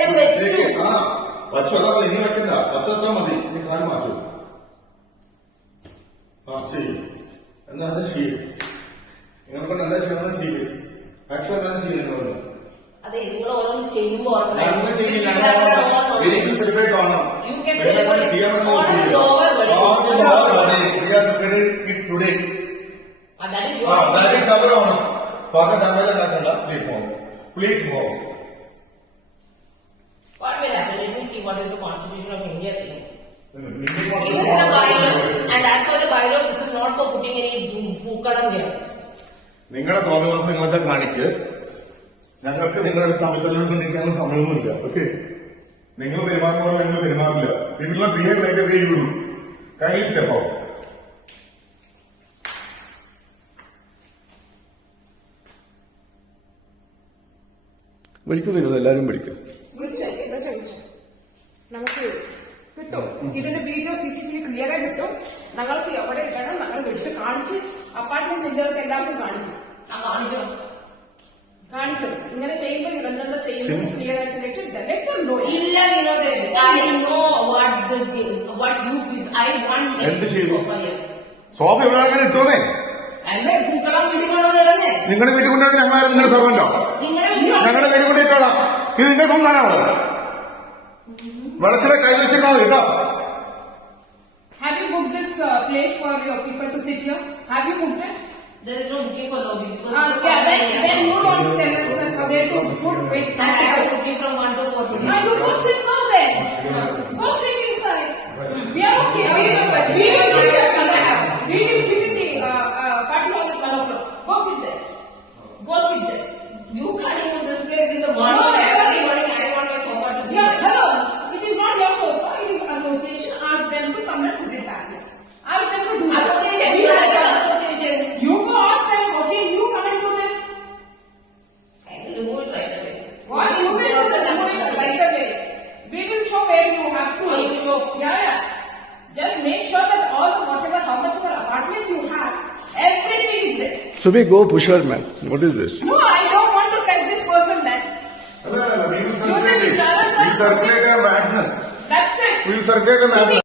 ഞാൻ വെച്ചു. ആ പച്ച അതാ ഇനി വെക്കണ്ട. പച്ച അത്ര മതി. ഇനി കാൽ മാറ്റൂ. ആ ചെയ്യും. എന്നാ അത് ചെയ്യും? നിങ്ങളെ കൊണ്ട് എന്താ ചെയ്യണം ചെയ്യും? മാക്സിമം എന്താ ചെയ്യുന്നത് അതെ നിങ്ങൾ ഓരോന്ന് ചെയ്യുമ്പോ ഞങ്ങൾ ചെയ്യില്ല വെരി സെലിബ്രേറ്റ് ആണോ. ചെയ്യാൻ All is over, buddy. We are celebrating it today. That see what is the constitution of India saying. This is the bylaw, and as per the bylaw, this is not for putting any പൂക്കളം here. നിങ്ങളുടെ തോന്നുന്ന നിങ്ങളെ കാണിക്ക്. ഞങ്ങൾക്ക് നിങ്ങളുടെ തമ്മിലൊന്നും സമയമൊന്നുമില്ല okay നിങ്ങൾ പെരുമാറുന്ന പോലെ ഞങ്ങൾ പെരുമാറില്ല. നിങ്ങൾ behave like way you kind step out വിളിക്കും വിനോദ് എല്ലാരും വിളിക്കും. നമുക്ക് കിട്ടും. ഇതിന്റെ video C C T V clear ആയി കിട്ടും. ഞങ്ങൾക്ക് എവിടെ ഇടണം? ഞങ്ങൾ വിളിച്ച് കാണിച്ച് അപ്പാർട്ട്മെന്റ് ഇന്ത്യകൾക്ക് എല്ലാവർക്കും കാണിക്കും. ആ കാണിച്ചോ? കാണിക്കും. ഇങ്ങനെ ചെയ്യുമ്പോൾ ഇതെന്താ ചെയ്യുന്നത്? ക്ലിയർ ആയിട്ട് ഇല്ല Vinod. I know what this what you I want എന്ത് ചെയ്തു? സോഫ ഇവിടെ അങ്ങനെ ഇട്ടോന്നേ? നിങ്ങളുടെ വീട്ടിൽ കൊണ്ടുവന്ന് ഞങ്ങളാരും നിങ്ങളുടെ സർവന്റോ ഞങ്ങളുടെ വീട്ടിൽ കൊണ്ടിട്ടോളാം ഇത് നിങ്ങളുടെ സംസ്ഥാനമാണോ Manachara, kindly check out, get up. Have you booked this uh, place for your people to sit here? Have you booked it? There is no booking for lobby because uh, it's yeah, then, then you don't tell us where to book. Wait, I have booking from 1 to 4. No, you go sit your piara, just make sure that all whatever, how much of an apartment you have, everything is there. So we go pusher, man. What is this? No, I don't want to touch this person, man. No, no, no. circulate it. We will circulate a madness. That's it. We will circulate a madness.